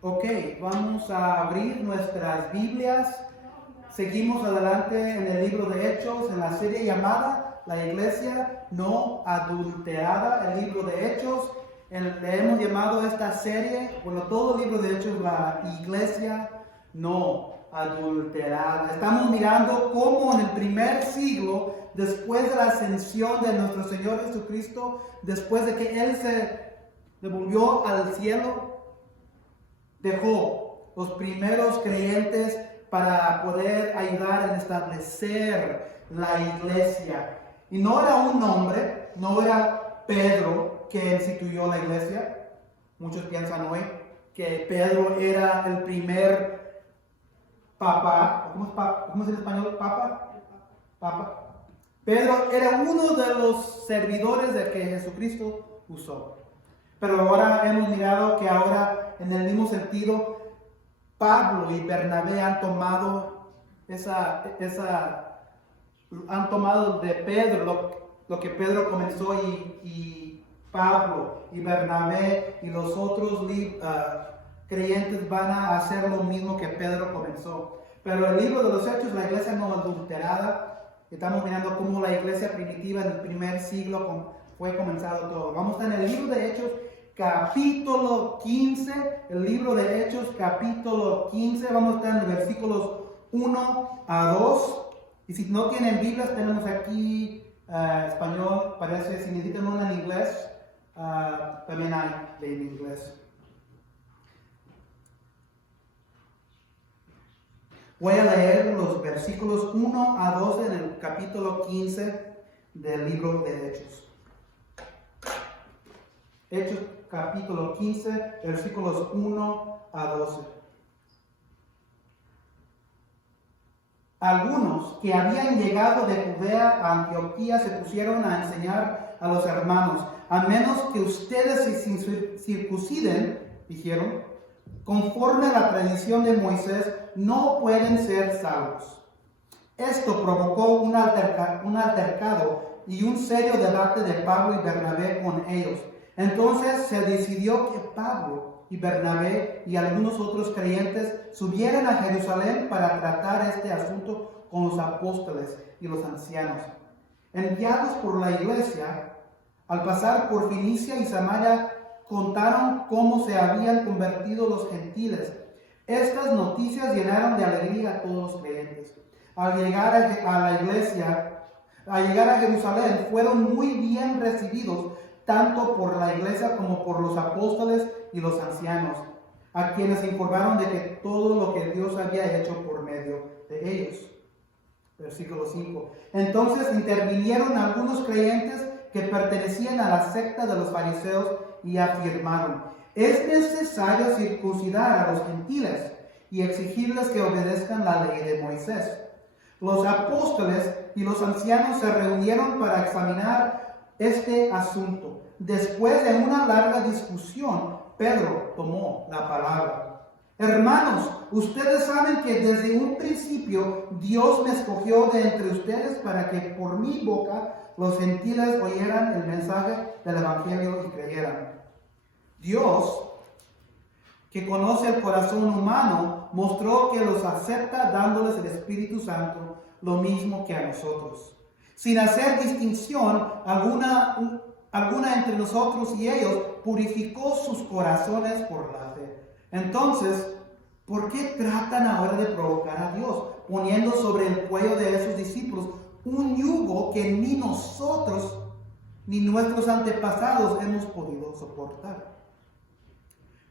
Ok, vamos a abrir nuestras Biblias. Seguimos adelante en el libro de Hechos, en la serie llamada La Iglesia No Adulterada, el libro de Hechos. Le hemos llamado a esta serie, bueno, todo el libro de Hechos, La Iglesia No Adulterada. Estamos mirando cómo en el primer siglo, después de la ascensión de nuestro Señor Jesucristo, después de que Él se devolvió al cielo, dejó los primeros creyentes para poder ayudar en establecer la iglesia. Y no era un hombre, no era Pedro que instituyó la iglesia. Muchos piensan hoy que Pedro era el primer papa. ¿Cómo es en español? Papa. Pedro era uno de los servidores de que Jesucristo usó. Pero ahora hemos mirado que ahora, en el mismo sentido, Pablo y Bernabé han tomado han tomado de Pedro lo que Pedro comenzó y Pablo y Bernabé y los otros creyentes van a hacer lo mismo que Pedro comenzó. Pero el libro de los Hechos, la iglesia no adulterada, estamos mirando cómo la iglesia primitiva en el primer siglo fue comenzado todo. Vamos a estar en el libro de Hechos, capítulo 15, el libro de Hechos, capítulo 15, vamos a estar en los versículos 1 a 2. Y si no tienen Biblias, tenemos aquí español, parece, si necesitan una en inglés, también hay en inglés. Voy a leer los versículos 1 a 2 en el capítulo 15 del libro de Hechos. Hechos capítulo 15, versículos 1 a 12. Algunos que habían llegado de Judea a Antioquía se pusieron a enseñar a los hermanos: a menos que ustedes se circunciden, dijeron, conforme a la tradición de Moisés, no pueden ser salvos. Esto provocó un altercado y un serio debate de Pablo y Bernabé con ellos. Entonces se decidió que Pablo y Bernabé y algunos otros creyentes subieran a Jerusalén para tratar este asunto con los apóstoles y los ancianos. Enviados por la iglesia, al pasar por Fenicia y Samaria, contaron cómo se habían convertido los gentiles. Estas noticias llenaron de alegría a todos los creyentes. Al llegar a Jerusalén, fueron muy bien recibidos tanto por la iglesia como por los apóstoles y los ancianos, a quienes informaron de que todo lo que Dios había hecho por medio de ellos. Versículo 5. Entonces intervinieron algunos creyentes que pertenecían a la secta de los fariseos y afirmaron: es necesario circuncidar a los gentiles y exigirles que obedezcan la ley de Moisés. Los apóstoles y los ancianos se reunieron para examinar este asunto. Después de una larga discusión, Pedro tomó la palabra. Hermanos, ustedes saben que desde un principio Dios me escogió de entre ustedes para que por mi boca los gentiles oyeran el mensaje del evangelio y creyeran. Dios, que conoce el corazón humano, mostró que los acepta dándoles el Espíritu Santo, lo mismo que a nosotros, sin hacer distinción alguna entre nosotros y ellos, purificó sus corazones por la fe. Entonces, ¿por qué tratan ahora de provocar a Dios, poniendo sobre el cuello de esos discípulos un yugo que ni nosotros ni nuestros antepasados hemos podido soportar?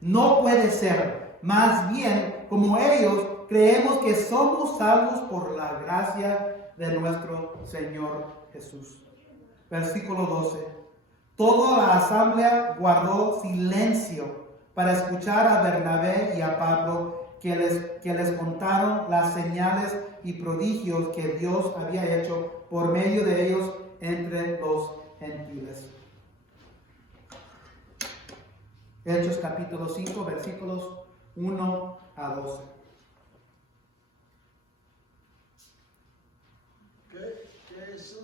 No puede ser. Más bien, como ellos, creemos que somos salvos por la gracia de nuestro Señor Jesús. Versículo 12. Toda la asamblea guardó silencio para escuchar a Bernabé y a Pablo, que les contaron las señales y prodigios que Dios había hecho por medio de ellos entre los gentiles. Hechos capítulo 5, versículos 1 a 12. ¿Qué es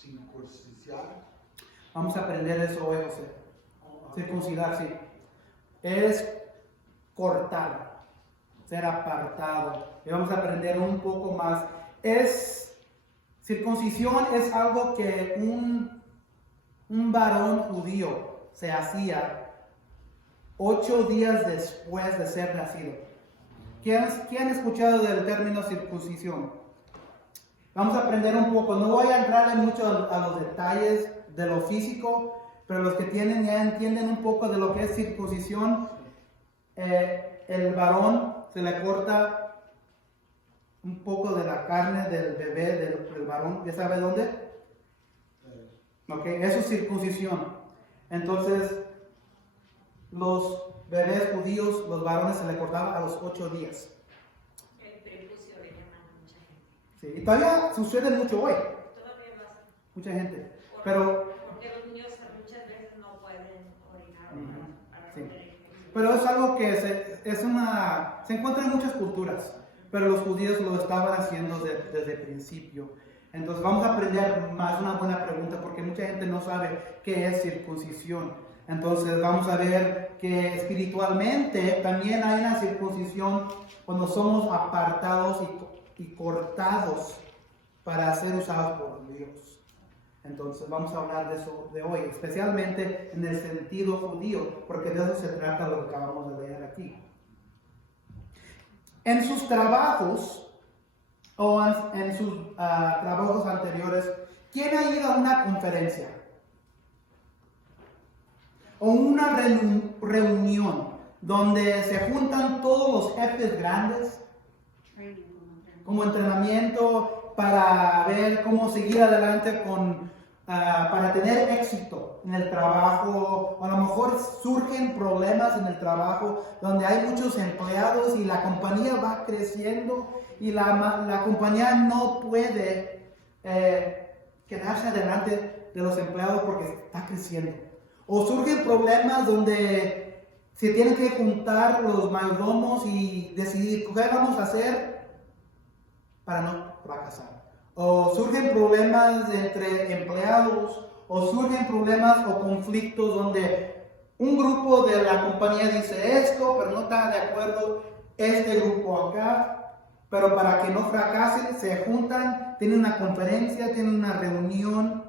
circuncidar? Vamos a aprender eso hoy, José. Circuncidar, sí. Es cortar, ser apartado. Y vamos a aprender un poco más. Circuncisión es algo que un varón judío se hacía 8 días después de ser nacido. ¿Quién ha escuchado del término circuncisión? Vamos a aprender un poco. No voy a entrarle mucho a los detalles de lo físico, pero los que tienen ya entienden un poco de lo que es circuncisión. El varón se le corta un poco de la carne del bebé, del varón. ¿Ya sabe dónde? Ok, eso es circuncisión. Entonces, los bebés judíos, los varones se le cortaba a los 8 días. El prepucio le llaman a mucha gente. Sí, y todavía sucede mucho hoy. Todavía lo hacen. Mucha gente. Pero, Porque los niños muchas veces no pueden orinar para sí. poder ejercitar. pero es algo que se encuentra en muchas culturas, pero los judíos lo estaban haciendo desde el principio. Entonces vamos a aprender más, una buena pregunta, porque mucha gente no sabe qué es circuncisión. Entonces vamos a ver que espiritualmente también hay una circuncisión cuando somos apartados y cortados para ser usados por Dios. Entonces vamos a hablar de eso de hoy, especialmente en el sentido judío, porque de eso se trata lo que acabamos de leer aquí. En sus trabajos o en sus trabajos anteriores, ¿quién ha ido a una conferencia? O una reunión donde se juntan todos los jefes grandes como entrenamiento para ver cómo seguir adelante para tener éxito en el trabajo. O a lo mejor surgen problemas en el trabajo donde hay muchos empleados y la compañía va creciendo y la compañía no puede quedarse adelante de los empleados porque está creciendo. O surgen problemas donde se tienen que juntar los mayordomos y decidir qué vamos a hacer para no fracasar. O surgen problemas entre empleados, o surgen problemas o conflictos donde un grupo de la compañía dice esto, pero no está de acuerdo este grupo acá. Pero para que no fracasen, se juntan, tienen una conferencia, tienen una reunión,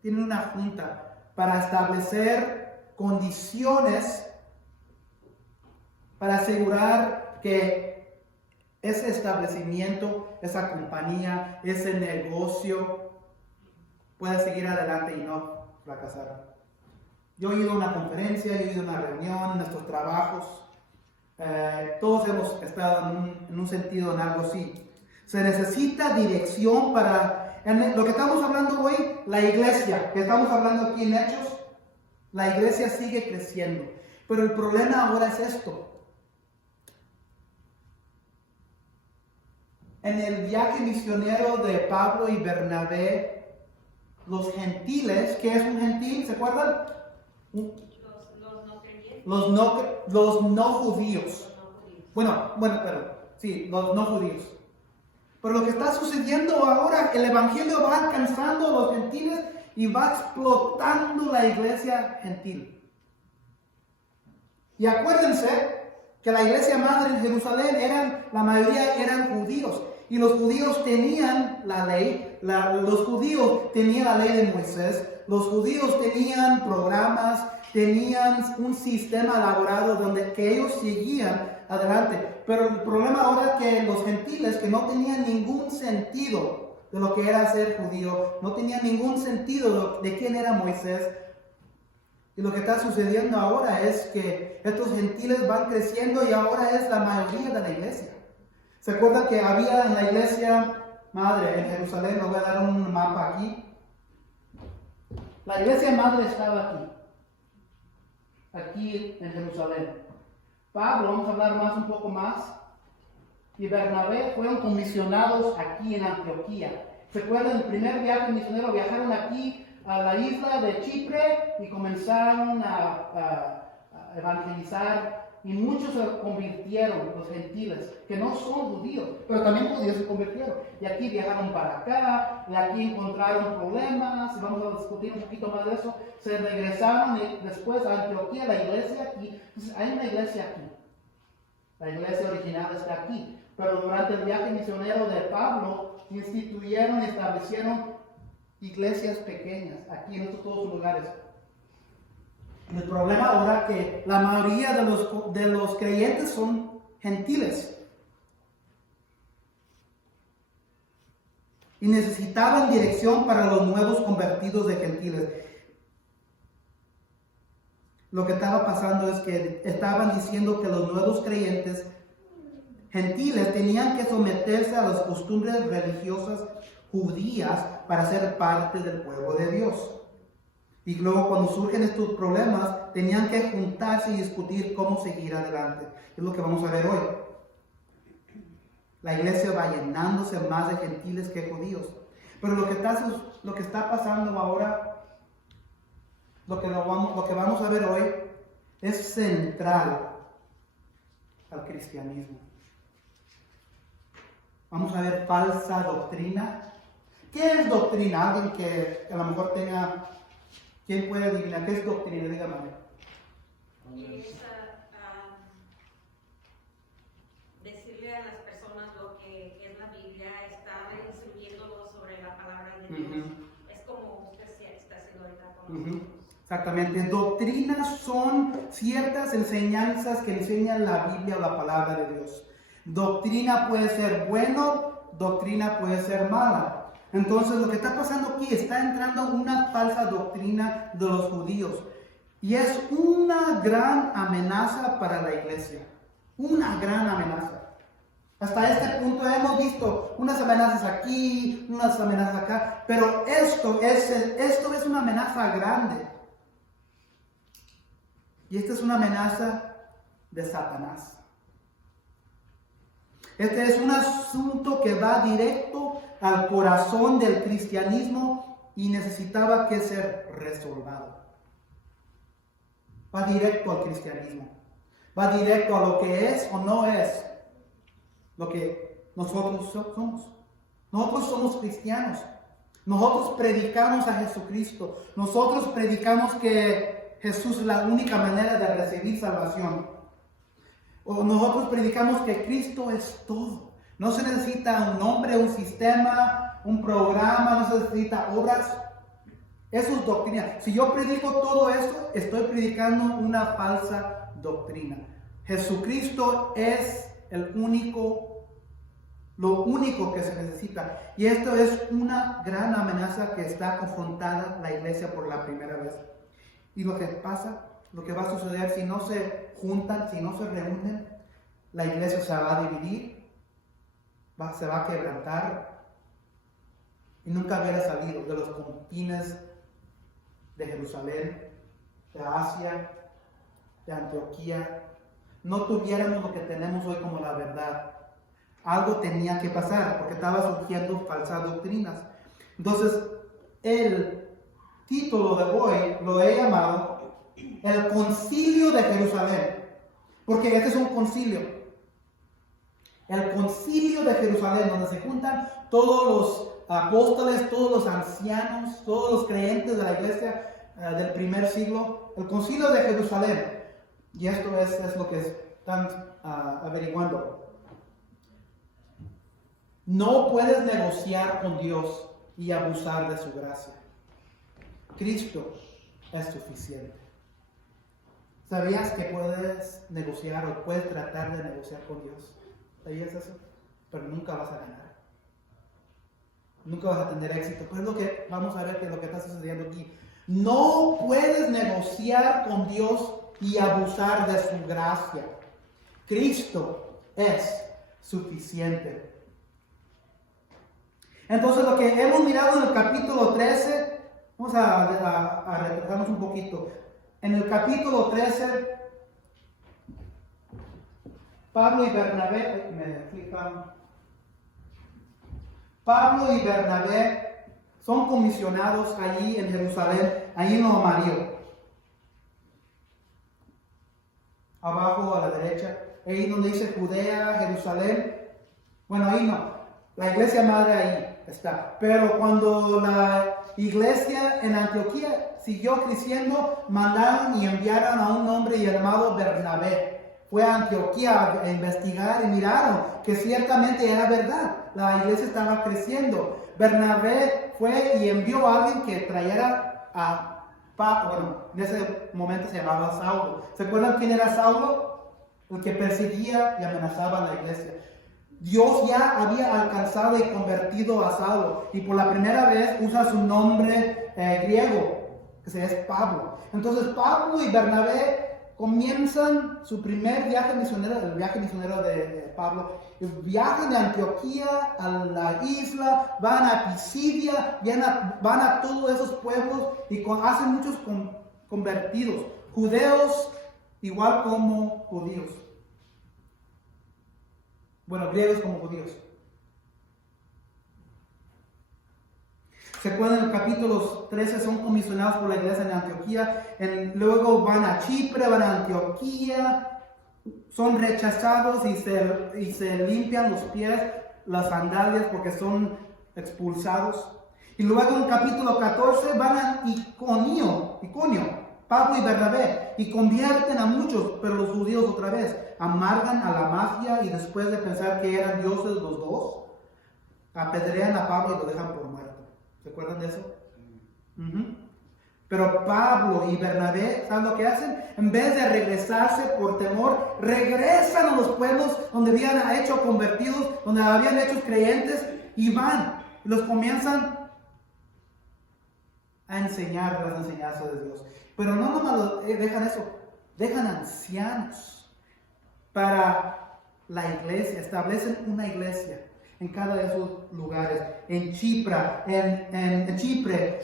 tienen una junta para establecer condiciones para asegurar que ese establecimiento, esa compañía, ese negocio pueda seguir adelante y no fracasar. Yo he ido a una conferencia, yo he ido a una reunión, en nuestros trabajos. Todos hemos estado en un sentido, en algo así. Se necesita dirección para... En lo que estamos hablando hoy, la iglesia, que estamos hablando aquí en Hechos, la iglesia sigue creciendo. Pero el problema ahora es esto. En el viaje misionero de Pablo y Bernabé, los gentiles, ¿qué es un gentil? ¿Se acuerdan? Los no creyentes. Los no judíos. Bueno, pero sí, los no judíos. Pero lo que está sucediendo ahora, el evangelio va alcanzando a los gentiles y va explotando la iglesia gentil. Y acuérdense que la iglesia madre en Jerusalén la mayoría eran judíos. Y los judíos tenían la ley, los judíos tenían la ley de Moisés, los judíos tenían programas, tenían un sistema elaborado que ellos seguían adelante. Pero el problema ahora es que los gentiles, que no tenían ningún sentido de lo que era ser judío, no tenían ningún sentido de quién era Moisés. Y lo que está sucediendo ahora es que estos gentiles van creciendo y ahora es la mayoría de la iglesia. ¿Se acuerdan que había en la iglesia madre en Jerusalén? Les voy a dar un mapa aquí. La iglesia madre estaba aquí en Jerusalén. Pablo, vamos a hablar un poco más, y Bernabé fueron comisionados aquí en Antioquía. ¿Se acuerdan? El primer viaje misionero viajaron aquí a la isla de Chipre y comenzaron a evangelizar, y muchos se convirtieron, los gentiles, que no son judíos, pero también judíos se convirtieron. Y aquí viajaron para acá, y aquí encontraron problemas, y vamos a discutir un poquito más de eso. Se regresaron después a Antioquía, la iglesia aquí. Entonces hay una iglesia aquí. La iglesia original está aquí. Pero durante el viaje misionero de Pablo, instituyeron y establecieron iglesias pequeñas aquí en todos los lugares. El problema ahora es que la mayoría de los creyentes son gentiles. Y necesitaban dirección para los nuevos convertidos de gentiles. Lo que estaba pasando es que estaban diciendo que los nuevos creyentes gentiles tenían que someterse a las costumbres religiosas judías para ser parte del pueblo de Dios. Y luego cuando surgen estos problemas, tenían que juntarse y discutir cómo seguir adelante. Es lo que vamos a ver hoy. La iglesia va llenándose más de gentiles que judíos. Pero lo que está pasando ahora, lo que vamos a ver hoy, es central al cristianismo. Vamos a ver falsa doctrina. ¿Qué es doctrina? Alguien que a lo mejor tenga... ¿Quién puede adivinar qué es doctrina? Dígame. Es decirle a las personas lo que es la Biblia, estar instruyéndolos sobre la palabra de Dios. Es como usted está haciendo ahorita con nosotros. Exactamente. Doctrinas son ciertas enseñanzas que enseñan la Biblia o la palabra de Dios. Doctrina puede ser bueno, doctrina puede ser mala. Entonces lo que está pasando aquí, está entrando una falsa doctrina de los judíos. Y es una gran amenaza para la iglesia. Una gran amenaza. Hasta este punto hemos visto unas amenazas aquí, unas amenazas acá. Pero esto es una amenaza grande. Y esta es una amenaza de Satanás. Este es un asunto que va directo al corazón del cristianismo y necesitaba que ser resolvado. Va directo al cristianismo. Va directo a lo que es o no es lo que nosotros somos. Nosotros somos cristianos. Nosotros predicamos a Jesucristo. Nosotros predicamos que Jesús es la única manera de recibir salvación. O nosotros predicamos que Cristo es todo. No se necesita un nombre, un sistema, un programa, no se necesita obras. Eso es doctrina. Si yo predico todo esto, estoy predicando una falsa doctrina. Jesucristo es lo único que se necesita. Y esto es una gran amenaza que está confrontada la iglesia por la primera vez. Y lo que pasa, lo que va a suceder si no se juntan, si no se reúnen, la iglesia se va a dividir, se va a quebrantar y nunca hubiera salido de los confines de Jerusalén, de Asia, de Antioquía. No tuviéramos lo que tenemos hoy como la verdad. Algo tenía que pasar porque estaba surgiendo falsas doctrinas. Entonces, el título de hoy lo he llamado el Concilio de Jerusalén, porque este es un concilio. El Concilio de Jerusalén, donde se juntan todos los apóstoles, todos los ancianos, todos los creyentes de la iglesia del primer siglo. El Concilio de Jerusalén. Y esto es lo que están averiguando. No puedes negociar con Dios y abusar de su gracia. Cristo es suficiente. ¿Sabías que puedes negociar o puedes tratar de negociar con Dios? ¿Sabías eso? Pero nunca vas a ganar. Nunca vas a tener éxito. Pero es lo que vamos a ver que es lo que está sucediendo aquí. No puedes negociar con Dios y abusar de su gracia. Cristo es suficiente. Entonces lo que hemos mirado en el capítulo 13, vamos a retrasarnos un poquito. En el capítulo 13, Pablo y Bernabé son comisionados allí en Jerusalén, allí en lo amarillo. Abajo a la derecha, ahí donde dice Judea, Jerusalén. Bueno, ahí no, la iglesia madre ahí está. Pero cuando la iglesia en Antioquía siguió creciendo, mandaron y enviaron a un hombre llamado Bernabé. fue a Antioquía a investigar y miraron que ciertamente era verdad. La iglesia estaba creciendo. Bernabé fue y envió a alguien que trajera a Pablo. Bueno, en ese momento se llamaba Saulo. ¿Se acuerdan quién era Saulo? El que perseguía y amenazaba a la iglesia. Dios ya había alcanzado y convertido a Saulo. Y por la primera vez usa su nombre griego, que es Pablo. Entonces Pablo y Bernabé comienzan su primer viaje misionero, el viaje misionero de Pablo. Viajan de Antioquía a la isla, van a Pisidia, van a todos esos pueblos y hacen muchos convertidos, judeos igual como judíos. Bueno, griegos como judíos. ¿Se acuerdan? En el capítulo 13 son comisionados por la iglesia en Antioquía. Luego van a Chipre, van a Antioquía. Son rechazados y se limpian los pies, las sandalias, porque son expulsados. Y luego en capítulo 14 van a Iconio, Pablo y Bernabé, y convierten a muchos, pero los judíos otra vez amargan a la magia y después de pensar que eran dioses los dos, apedrean a Pablo y lo dejan por muerto. ¿Se acuerdan de eso? Pero Pablo y Bernabé, ¿saben lo que hacen? En vez de regresarse por temor, regresan a los pueblos donde habían hecho convertidos, donde habían hecho creyentes, y van, y los comienzan a enseñar las enseñanzas de Dios. Pero no nomás dejan eso, dejan ancianos para la iglesia, establecen una iglesia en cada de esos lugares, en Chipre,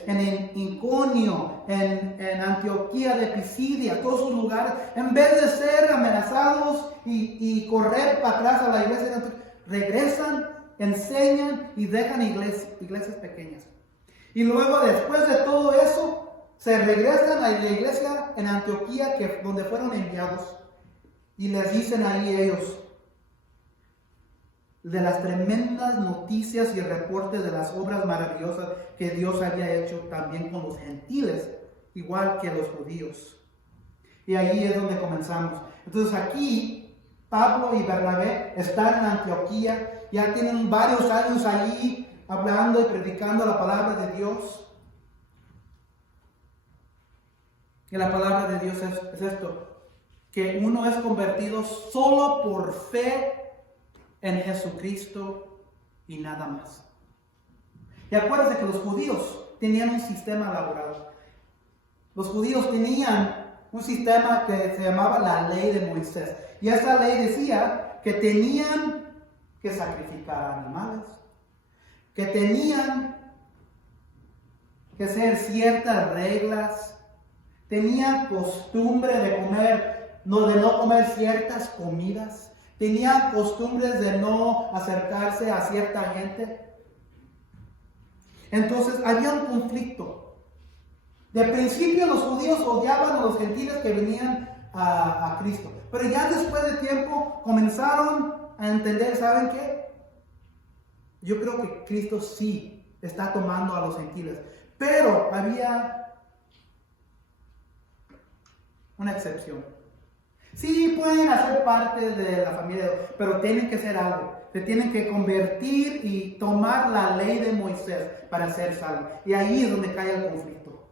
en Iconio, en Antioquía de Pisidia, todos esos lugares, en vez de ser amenazados y correr para atrás a la iglesia, regresan, enseñan y dejan iglesias pequeñas. Y luego, después de todo eso, se regresan a la iglesia en Antioquía, donde fueron enviados, y les dicen ahí ellos de las tremendas noticias y reportes de las obras maravillosas que Dios había hecho también con los gentiles, igual que los judíos. Y ahí es donde comenzamos. Entonces aquí Pablo y Bernabé están en Antioquía, ya tienen varios años ahí hablando y predicando la palabra de Dios. Y la palabra de Dios es esto, que uno es convertido solo por fe en Jesucristo y nada más. Y acuérdense que los judíos tenían un sistema laboral. Los judíos tenían un sistema que se llamaba la ley de Moisés. Y esta ley decía que tenían que sacrificar animales, que tenían que hacer ciertas reglas, tenían costumbre de no comer ciertas comidas. Tenían costumbres de no acercarse a cierta gente. Entonces había un conflicto. De principio los judíos odiaban a los gentiles que venían a Cristo. Pero ya después de tiempo comenzaron a entender, ¿saben qué? Yo creo que Cristo sí está tomando a los gentiles. Pero había una excepción. Sí, pueden hacer parte de la familia, pero tienen que hacer algo. Se tienen que convertir y tomar la ley de Moisés para ser salvos. Y ahí es donde cae el conflicto.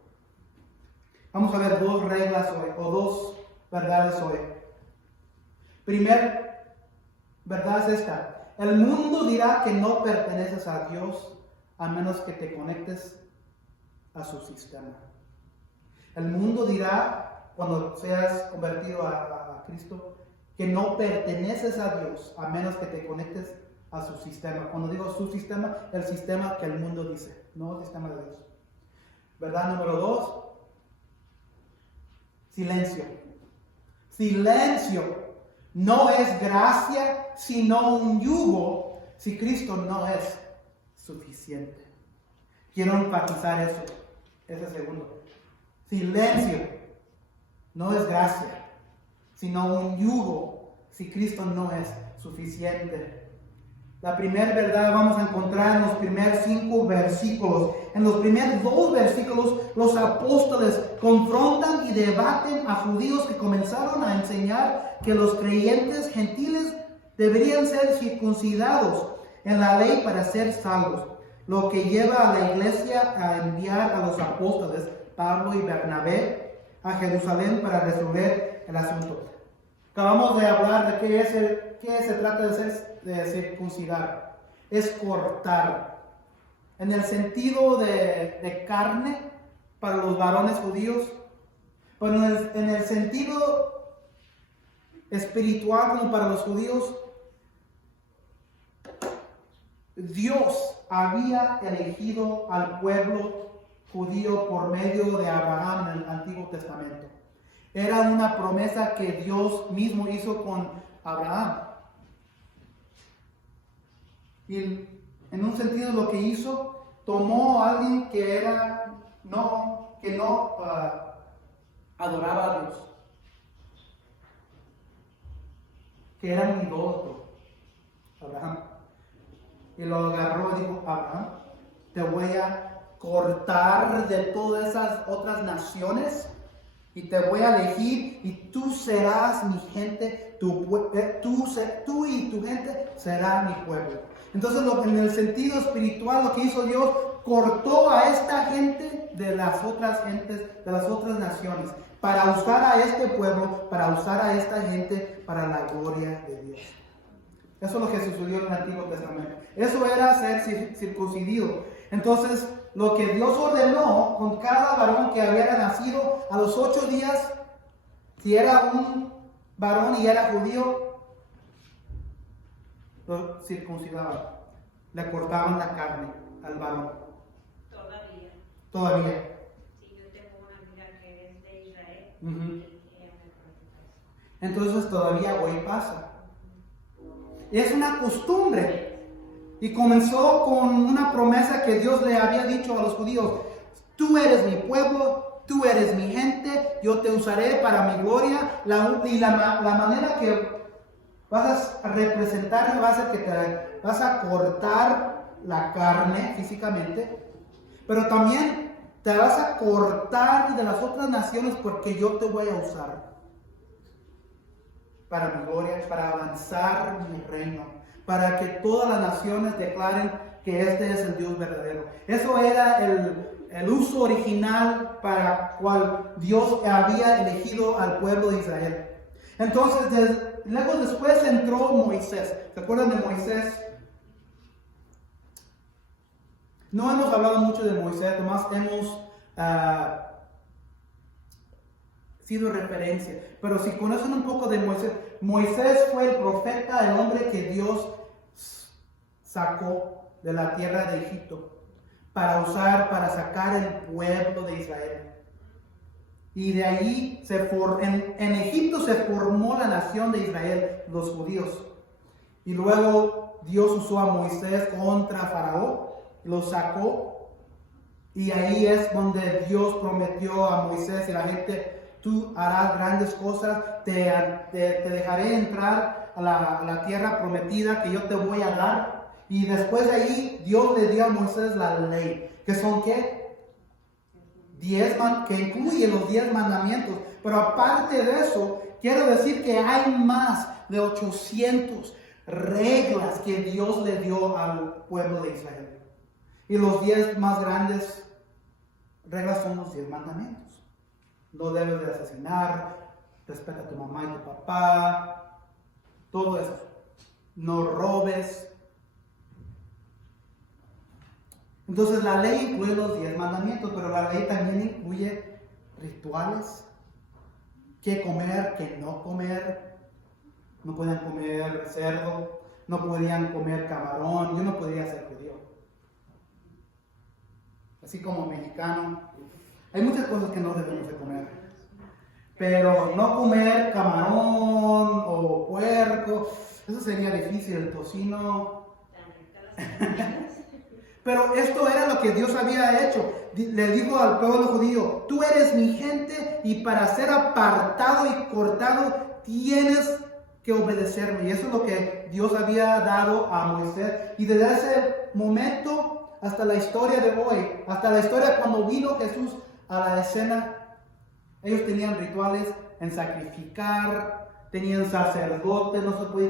Vamos a ver dos reglas hoy, o dos verdades hoy. Primera verdad es esta. El mundo dirá que no perteneces a Dios a menos que te conectes a su sistema. El mundo dirá, cuando seas convertido a Cristo, que no perteneces a Dios a menos que te conectes a su sistema. Cuando digo su sistema, el sistema que el mundo dice, no el sistema de Dios. Verdad número 2, silencio. Silencio. No es gracia, sino un yugo si Cristo no es suficiente. Quiero enfatizar eso, ese segundo. Silencio. No es gracia, sino un yugo si Cristo no es suficiente. La primera verdad vamos a encontrar en los primeros 5 versículos. En los primeros 2 versículos, los apóstoles confrontan y debaten a judíos que comenzaron a enseñar que los creyentes gentiles deberían ser circuncidados en la ley para ser salvos, lo que lleva a la iglesia a enviar a los apóstoles Pablo y Bernabé a Jerusalén para resolver el asunto. Acabamos de hablar de qué se trata de circuncidar. Es cortar. En el sentido de carne para los varones judíos, pero en el sentido espiritual como para los judíos, Dios había elegido al pueblo judío por medio de Abraham en el Antiguo Testamento. Era una promesa que Dios mismo hizo con Abraham. Y en un sentido lo que hizo, tomó a alguien que no adoraba a Dios, que era un idólatra, Abraham. Y lo agarró y dijo: Abraham, te voy a cortar de todas esas otras naciones y te voy a elegir y tú serás mi gente, tú y tu gente será mi pueblo. Entonces en el sentido espiritual lo que hizo Dios, cortó a esta gente de las otras gentes, de las otras naciones, para usar a este pueblo, para usar a esta gente para la gloria de Dios. Eso es lo que sucedió en el Antiguo Testamento. Eso era ser circuncidido. Entonces, lo que Dios ordenó con cada varón que había nacido a los 8 días, si era un varón y era judío, lo circuncidaban. Le cortaban la carne al varón. Todavía. Sí, yo tengo una amiga que es de Israel. Uh-huh. Y ella me pregunta eso. Entonces todavía hoy pasa. Y es una costumbre. Y comenzó con una promesa que Dios le había dicho a los judíos: tú eres mi pueblo, tú eres mi gente, yo te usaré para mi gloria. La manera que vas a representarme va a ser que te vas a cortar la carne físicamente, pero también te vas a cortar de las otras naciones porque yo te voy a usar para mi gloria, para avanzar mi reino, para que todas las naciones declaren que este es el Dios verdadero. Eso era el uso original para cual Dios había elegido al pueblo de Israel. Entonces, luego después entró Moisés. ¿Se acuerdan de Moisés? No hemos hablado mucho de Moisés, nomás hemos sido referencia. Pero si conocen un poco de Moisés, Moisés fue el profeta, el hombre que Dios sacó de la tierra de Egipto para usar, para sacar el pueblo de Israel. Y de ahí en Egipto se formó la nación de Israel, los judíos. Y luego Dios usó a Moisés contra Faraón, lo sacó. Y ahí es donde Dios prometió a Moisés y la gente: tú harás grandes cosas, te dejaré entrar a la tierra prometida que yo te voy a dar. Y después de ahí Dios le dio a Moisés la ley, que son ¿qué? Que incluye los 10 mandamientos. Pero aparte de eso, quiero decir que hay más de 800 reglas que Dios le dio al pueblo de Israel. Y los 10 más grandes reglas son los 10 mandamientos. No debes de asesinar, respeta a tu mamá y tu papá, todo eso. No robes. Entonces la ley incluye los 10 mandamientos, pero la ley también incluye rituales. Qué comer, qué no comer. No podían comer cerdo, no podían comer camarón. Yo no podía ser judío. Así como mexicano, hay muchas cosas que no debemos de comer. Pero no comer camarón o puerco, eso sería difícil, el tocino. Pero esto era lo que Dios había hecho. Le dijo al pueblo judío: tú eres mi gente y para ser apartado y cortado tienes que obedecerme. Y eso es lo que Dios había dado a Moisés. Y desde ese momento hasta la historia de hoy, hasta la historia cuando vino Jesús a la escena, ellos tenían rituales en sacrificar, tenían sacerdotes, no se podía,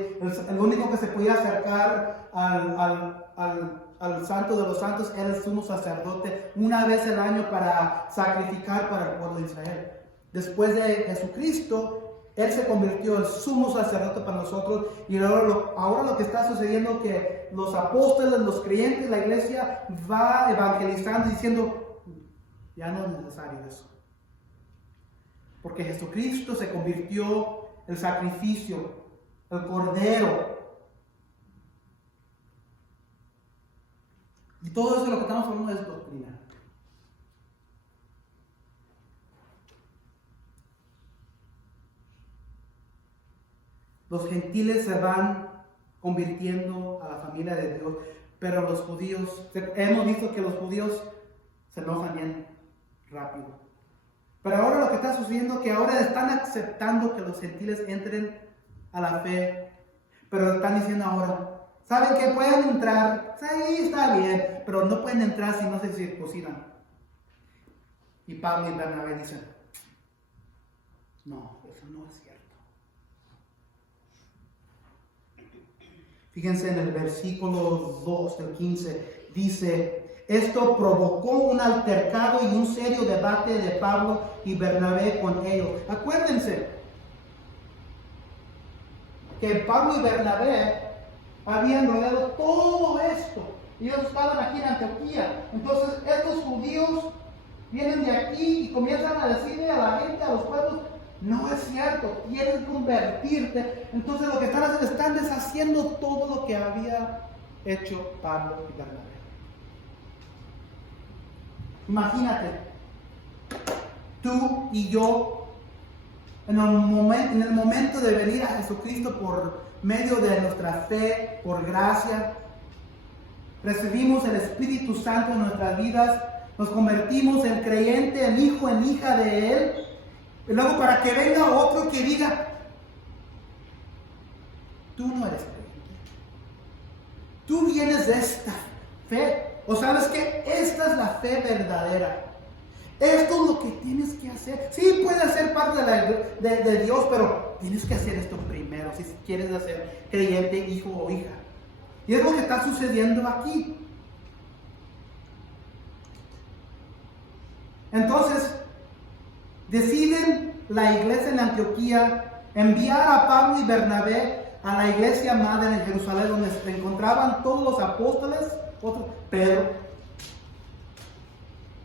el único que se podía acercar al santo de los santos era el sumo sacerdote una vez al año para sacrificar para el pueblo de Israel. Después de Jesucristo, Él se convirtió en sumo sacerdote para nosotros, y ahora lo que está sucediendo es que los apóstoles, los creyentes, la iglesia va evangelizando diciendo, ya no es necesario eso. Porque Jesucristo se convirtió en el sacrificio, el cordero. Y todo eso de lo que estamos hablando es doctrina. Los gentiles se van convirtiendo a la familia de Dios, pero los judíos, hemos visto que los judíos se enojan bien rápido. Pero ahora lo que está sucediendo es que ahora están aceptando que los gentiles entren a la fe, pero están diciendo ahora, ¿saben que pueden entrar? Sí, está bien, pero no pueden entrar si no se circuncidan. Y Pablo y Bernabé dicen, no, eso no es cierto. Fíjense en el versículo 2 del 15, dice, esto provocó un altercado y un serio debate de Pablo y Bernabé con ellos. Acuérdense que Pablo y Bernabé habían rodeado todo esto. Ellos estaban aquí en Antioquía. Entonces estos judíos vienen de aquí y comienzan a decirle a la gente, a los pueblos, no es cierto, tienes que convertirte. Entonces lo que están haciendo, están deshaciendo todo lo que había hecho Pablo y Bernabé. Imagínate, tú y yo, en el momento de venir a Jesucristo por medio de nuestra fe, por gracia, recibimos el Espíritu Santo en nuestras vidas, nos convertimos en creyente, en hijo, en hija de Él. Y luego para que venga otro que diga, tú no eres creyente, tú vienes de esta fe, o sabes que esta es la fe verdadera, esto es lo que tienes que hacer. Sí, puedes ser parte de Dios, pero tienes que hacer esto primero si quieres ser creyente, hijo o hija. Y es lo que está sucediendo aquí. Entonces deciden la iglesia en Antioquía enviar a Pablo y Bernabé a la iglesia madre en Jerusalén, donde se encontraban todos los apóstoles, Pedro,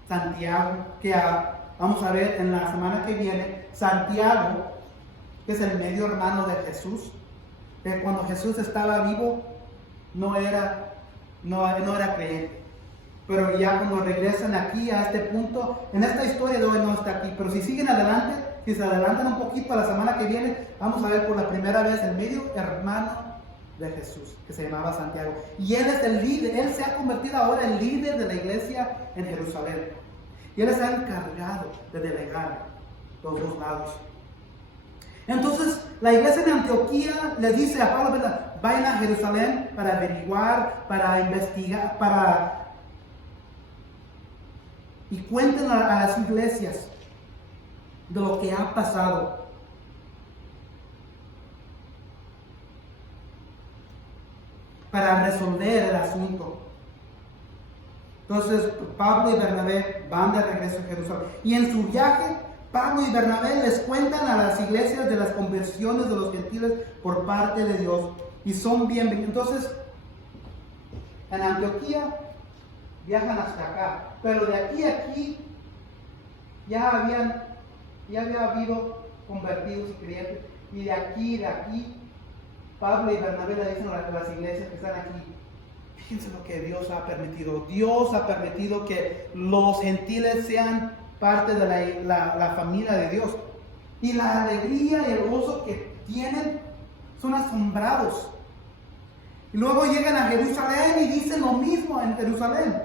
Santiago, que vamos a ver en la semana que viene, Santiago, que es el medio hermano de Jesús, que cuando Jesús estaba vivo no era creyente. Pero ya cuando regresan aquí a este punto, en esta historia de hoy no está aquí, pero si siguen adelante, si se adelantan un poquito a la semana que viene, vamos a ver por la primera vez el medio hermano de Jesús, que se llamaba Santiago. Y él es el líder, él se ha convertido ahora en líder de la iglesia en Jerusalén. Y él está encargado de delegar los dos lados. Entonces, la iglesia en Antioquía le dice a Pablo, vayan a Jerusalén para averiguar, para investigar, y cuenten a las iglesias de lo que ha pasado. Para resolver el asunto. Entonces Pablo y Bernabé van de regreso a Jerusalén. Y en su viaje, Pablo y Bernabé les cuentan a las iglesias de las conversiones de los gentiles por parte de Dios. Y son bienvenidos. Entonces, en Antioquía viajan hasta acá. Pero de aquí a aquí ya había habido convertidos y creyentes. Y de aquí, Pablo y Bernabé le dicen a las iglesias que están aquí, fíjense lo que Dios ha permitido. Dios ha permitido que los gentiles sean parte de la familia de Dios. Y la alegría y el gozo que tienen son asombrados. Y luego llegan a Jerusalén y dicen lo mismo en Jerusalén.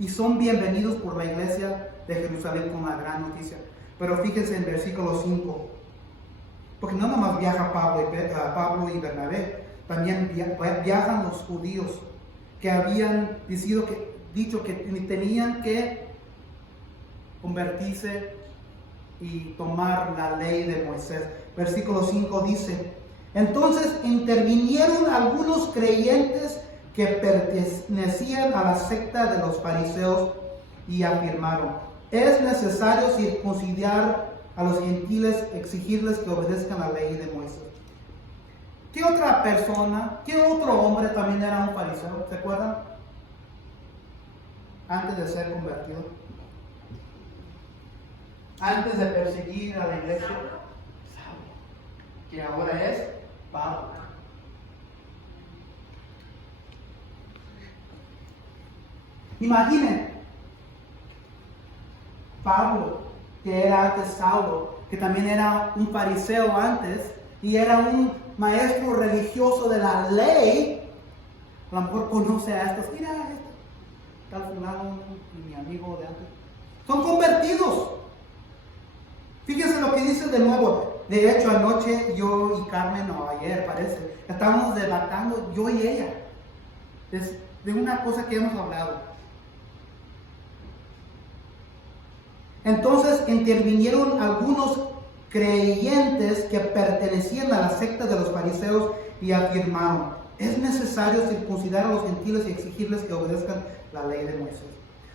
Y son bienvenidos por la iglesia de Jerusalén con la gran noticia. Pero fíjense en versículo 5. Porque no nomás viaja Pablo y Bernabé, también viajan los judíos que habían dicho que tenían que convertirse y tomar la ley de Moisés. Versículo 5 dice: entonces intervinieron algunos creyentes que pertenecían a la secta de los fariseos y afirmaron: es necesario circuncidar a los gentiles, exigirles que obedezcan la ley de Moisés. ¿Qué otra persona, qué otro hombre también era un fariseo? ¿Se acuerdan? Antes de ser convertido, antes de perseguir a la iglesia, Saulo, que ahora es Pablo. Imaginen, Pablo, que era antes Saulo, que también era un fariseo antes, y era un maestro religioso de la ley. A lo mejor conoce a estos: mira, tal fulano y mi amigo de antes son convertidos. Fíjense lo que dice de nuevo. De hecho, anoche yo y Carmen, o ayer parece, estábamos debatiendo, yo y ella, de una cosa que hemos hablado. Entonces intervinieron algunos creyentes que pertenecían a la secta de los fariseos y afirmaron: es necesario circuncidar a los gentiles y exigirles que obedezcan la ley de Moisés.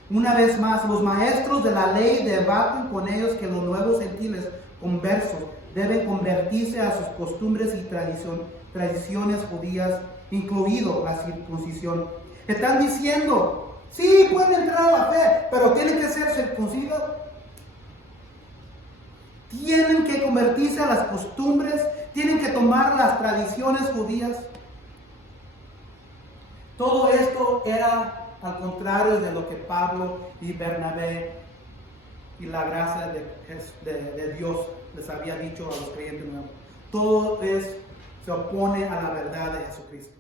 Una vez más, los maestros de la ley debaten con ellos que los nuevos gentiles conversos deben convertirse a sus costumbres y tradiciones judías, incluido la circuncisión. Están diciendo: sí, pueden entrar a la fe, pero tienen que ser circuncidados. Tienen que convertirse a las costumbres, tienen que tomar las tradiciones judías. Todo esto era al contrario de lo que Pablo y Bernabé y la gracia de Dios les había dicho a los creyentes nuevos. Todo se opone a la verdad de Jesucristo.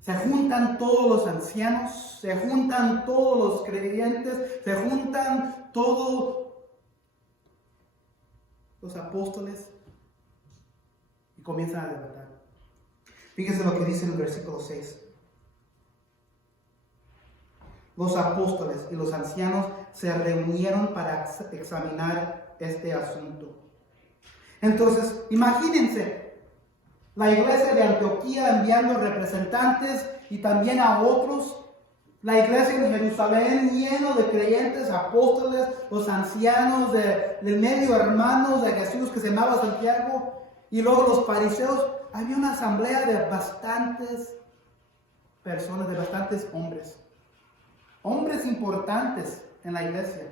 Se juntan todos los ancianos, se juntan todos los creyentes, se juntan todos los apóstoles y comienzan a debatir. Fíjense lo que dice en el versículo 6. Los apóstoles y los ancianos se reunieron para examinar este asunto. Entonces, imagínense, la iglesia de Antioquía enviando representantes y también a otros. La iglesia de Jerusalén lleno de creyentes, apóstoles, los ancianos del medio hermanos de Jesús que se llamaba Santiago. Y luego los fariseos. Había una asamblea de bastantes personas, de bastantes hombres. Hombres importantes en la iglesia.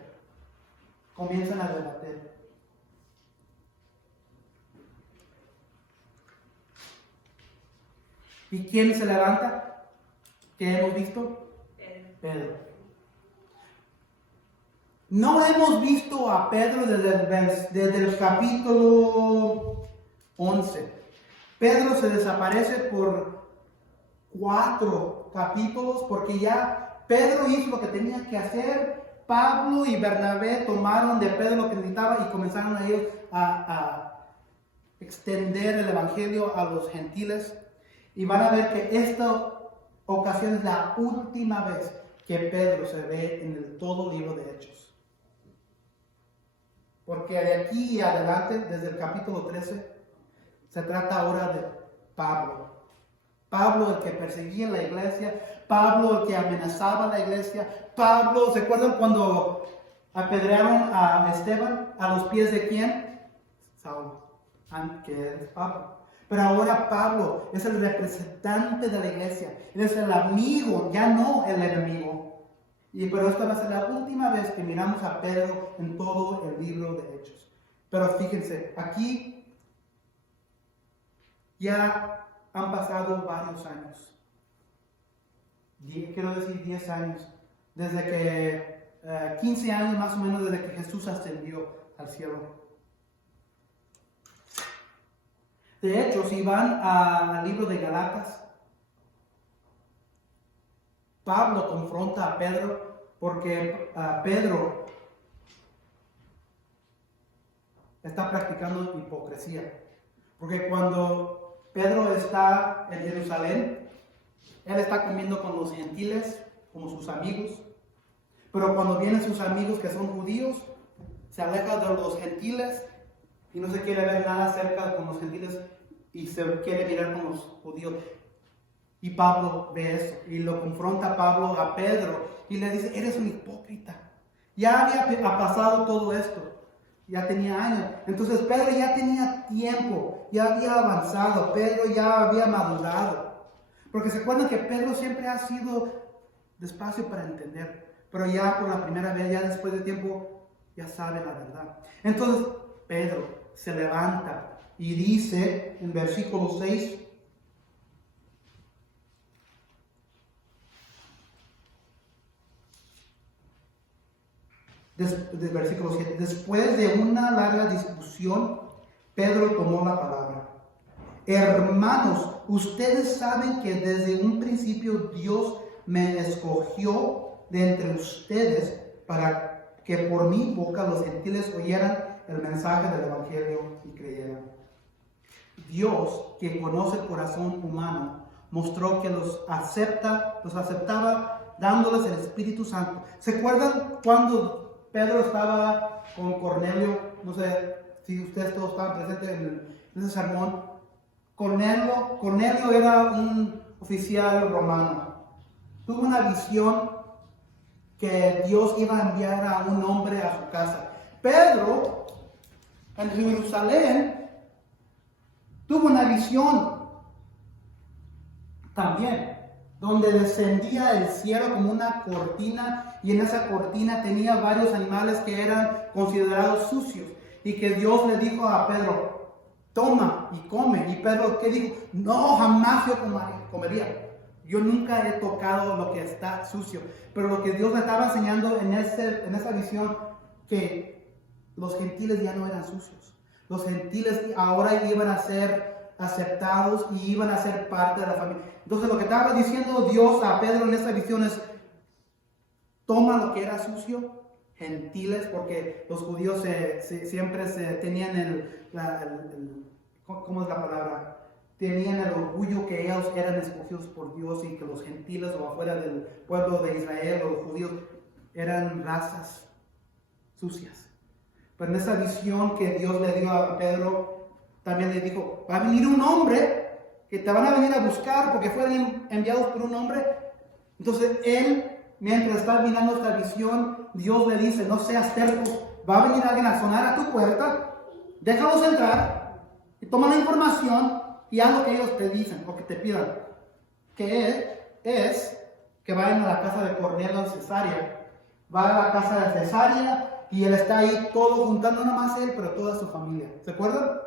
Comienzan a debatir. ¿Y quién se levanta? ¿Qué hemos visto? Pedro. No hemos visto a Pedro desde el capítulo 11. Pedro se desaparece por 4 capítulos porque ya Pedro hizo lo que tenía que hacer. Pablo y Bernabé tomaron de Pedro lo que necesitaba y comenzaron a ellos a extender el evangelio a los gentiles. Y van a ver que esta ocasión es la última vez que Pedro se ve en todo el libro de Hechos. Porque de aquí adelante, desde el capítulo 13, se trata ahora de Pablo. Pablo, el que perseguía la iglesia. Pablo, el que amenazaba la iglesia. Pablo, ¿se acuerdan cuando apedrearon a Esteban? ¿A los pies de quién? Saulo, que es Pablo. Pero ahora Pablo es el representante de la iglesia. Él es el amigo, ya no el enemigo. Pero esta va a ser la última vez que miramos a Pedro en todo el libro de Hechos. Pero fíjense, aquí ya han pasado varios años. Quiero decir 10 años. Desde que 15 años más o menos desde que Jesús ascendió al cielo. De hecho, si van al libro de Galatas, Pablo confronta a Pedro porque Pedro está practicando hipocresía. Porque cuando Pedro está en Jerusalén, él está comiendo con los gentiles, como sus amigos. Pero cuando vienen sus amigos que son judíos, se aleja de los gentiles y no se quiere ver nada cerca con los gentiles y se quiere mirar con los judíos. Y Pablo ve eso y lo confronta Pablo a Pedro y le dice, eres un hipócrita. Ya había pasado todo esto, ya tenía años. Entonces Pedro ya tenía tiempo, ya había avanzado, Pedro ya había madurado. Porque se acuerdan que Pedro siempre ha sido despacio para entender, pero ya por la primera vez, ya después de tiempo, ya sabe la verdad. Entonces Pedro se levanta y dice en versículo 6, del versículo 7, después de una larga discusión, Pedro tomó la palabra. Hermanos, ustedes saben que desde un principio Dios me escogió de entre ustedes para que por mi boca los gentiles oyeran el mensaje del Evangelio y creyeran. Dios, que conoce el corazón humano, mostró que los aceptaba dándoles el Espíritu Santo. ¿Se acuerdan cuando Pedro estaba con Cornelio? No sé si ustedes todos estaban presentes en ese sermón. Cornelio era un oficial romano. Tuvo una visión que Dios iba a enviar a un hombre a su casa. Pedro, en Jerusalén, tuvo una visión también, donde descendía el cielo como una cortina, y en esa cortina tenía varios animales que eran considerados sucios, y que Dios le dijo a Pedro, toma y come. Y Pedro, ¿qué dijo? No, jamás yo comería. Yo nunca he tocado lo que está sucio. Pero lo que Dios le estaba enseñando en esa visión, que los gentiles ya no eran sucios. Los gentiles ahora iban a ser aceptados y iban a ser parte de la familia. Entonces lo que estaba diciendo Dios a Pedro en esa visión es, toma lo que era sucio, gentiles, porque los judíos siempre tenían ¿cómo es la palabra? Tenían el orgullo que ellos eran escogidos por Dios y que los gentiles o afuera del pueblo de Israel o los judíos eran razas sucias. Pero en esa visión que Dios le dio a Pedro, también le dijo, va a venir un hombre que te van a venir a buscar porque fueron enviados por un hombre. Entonces él, mientras está mirando esta visión, Dios le dice, no seas terco, va a venir alguien a sonar a tu puerta, déjalos entrar y toma la información y haz lo que ellos te dicen o que te pidan. Que es que vayan a la casa de Cornelio en Cesarea. Va a la casa de Cesarea y él está ahí todo juntando, no más él, pero toda su familia. ¿Se acuerdan?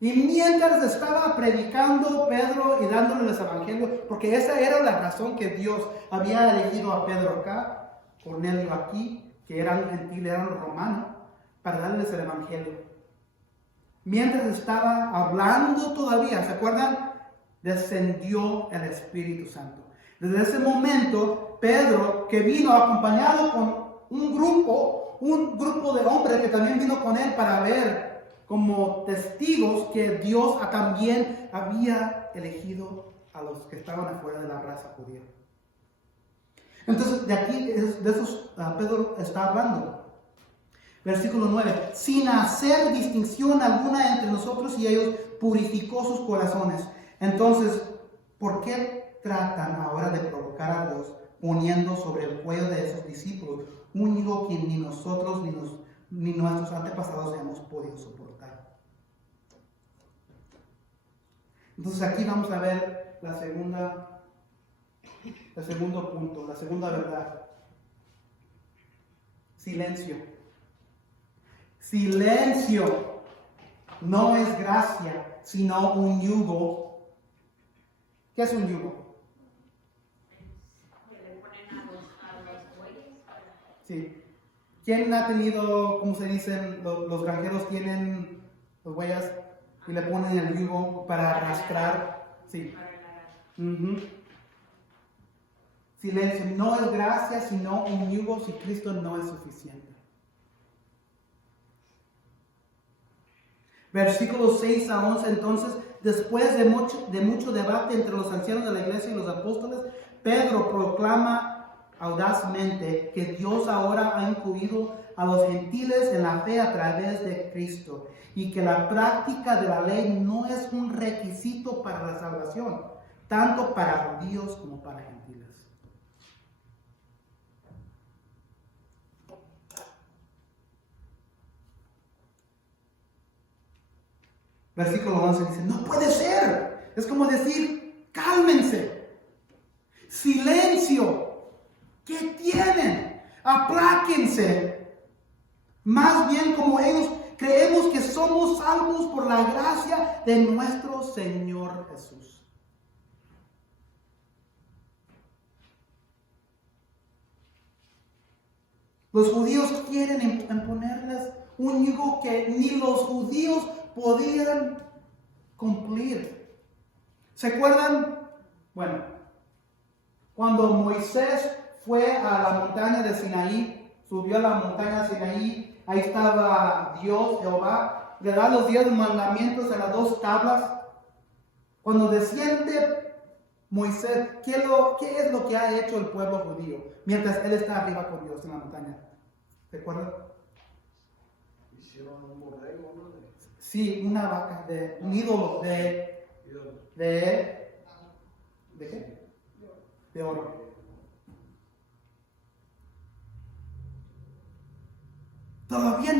Y mientras estaba predicando Pedro y dándoles el evangelio, porque esa era la razón que Dios había elegido a Pedro acá, Cornelio aquí, que eran gentiles, eran romanos, para darles el evangelio. Mientras estaba hablando todavía, ¿se acuerdan? Descendió el Espíritu Santo. Desde ese momento, Pedro, que vino acompañado con un grupo de hombres que también vino con él para ver como testigos que Dios también había elegido a los que estaban afuera de la raza judía. Entonces, de aquí, de esos Pedro está hablando. Versículo 9, sin hacer distinción alguna entre nosotros y ellos, purificó sus corazones. Entonces, ¿por qué tratan ahora de provocar a Dios poniendo sobre el cuello de esos discípulos un yugo que ni nosotros ni nuestros antepasados hemos podido soportar? Entonces aquí vamos a ver el segundo punto, la segunda verdad. Silencio. Silencio no es gracia, sino un yugo. ¿Qué es un yugo? Que le ponen a los bueyes. Sí. ¿Quién ha tenido, como se dicen, los granjeros tienen los bueyes y le ponen el yugo para arrastrar? Sí. Uh-huh. Silencio. No es gracia, sino un yugo si Cristo no es suficiente. Versículos 6 a 11. Entonces, después de mucho debate entre los ancianos de la iglesia y los apóstoles, Pedro proclama audazmente que Dios ahora ha incluido a los gentiles en la fe a través de Cristo y que la práctica de la ley no es un requisito para la salvación, tanto para judíos como para gentiles. Versículo 11 dice, no puede ser. Es como decir, cálmense. Silencio. ¿Qué tienen? Apláquense. Más bien como ellos creemos que somos salvos por la gracia de nuestro Señor Jesús. Los judíos quieren imponerles un yugo que ni los judíos podían cumplir. ¿Se acuerdan? Bueno, cuando Moisés fue a la montaña de Sinaí, subió a la montaña de Sinaí, ahí estaba Dios, Jehová, le da los 10 mandamientos en las 2 tablas. Cuando desciende Moisés, ¿qué es lo que ha hecho el pueblo judío mientras él está arriba con Dios en la montaña? ¿Se acuerdan? Hicieron un borrego, ¿no? Sí, una vaca, un ídolo ¿de qué? De oro. Todavía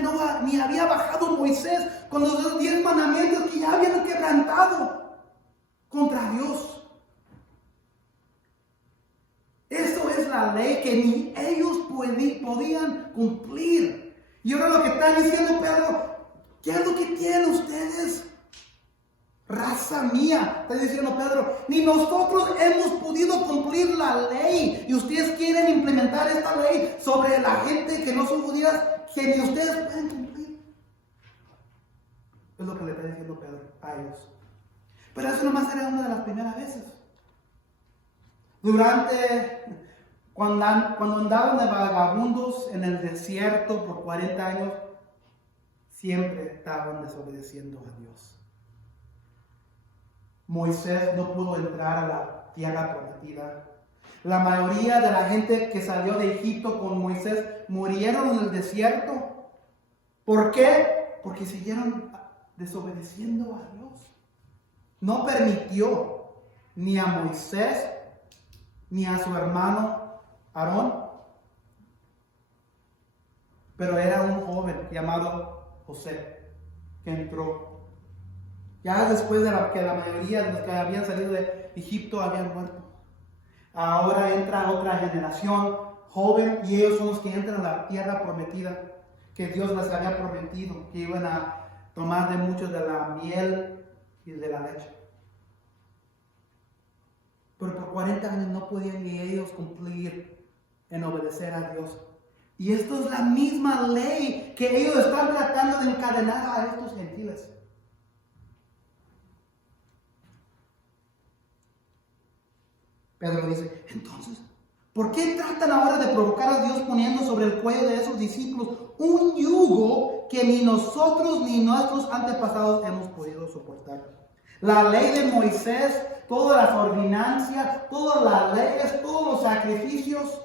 ni había bajado Moisés con los 10 mandamientos que ya habían quebrantado contra Dios. Eso es la ley que ni ellos podían cumplir. Y ahora lo que está diciendo Pedro, ¿qué es lo que tienen ustedes? Raza mía, está diciendo Pedro, ni nosotros hemos podido cumplir la ley. Y ustedes quieren implementar esta ley sobre la gente que no son judías, que ni ustedes pueden cumplir. Es lo que le está diciendo Pedro a ellos. Pero eso nomás era una de las primeras veces. Cuando andaban de vagabundos en el desierto por 40 años, siempre estaban desobedeciendo a Dios. Moisés no pudo entrar a la tierra prometida. La mayoría de la gente que salió de Egipto con Moisés murieron en el desierto. ¿Por qué? Porque siguieron desobedeciendo a Dios. No permitió ni a Moisés ni a su hermano Aarón. Pero era un joven llamado José que entró. Ya después de que la mayoría de los que habían salido de Egipto habían muerto. Ahora entra otra generación joven y ellos son los que entran a la tierra prometida que Dios les había prometido, que iban a tomar de mucho de la miel y de la leche. Pero por 40 años no podían ni ellos cumplir en obedecer a Dios. Y esto es la misma ley que ellos están tratando de encadenar a estos gentiles. Pedro dice, entonces, ¿por qué tratan ahora de provocar a Dios poniendo sobre el cuello de esos discípulos un yugo que ni nosotros ni nuestros antepasados hemos podido soportar? La ley de Moisés, todas las ordenanzas, todas las leyes, todos los sacrificios,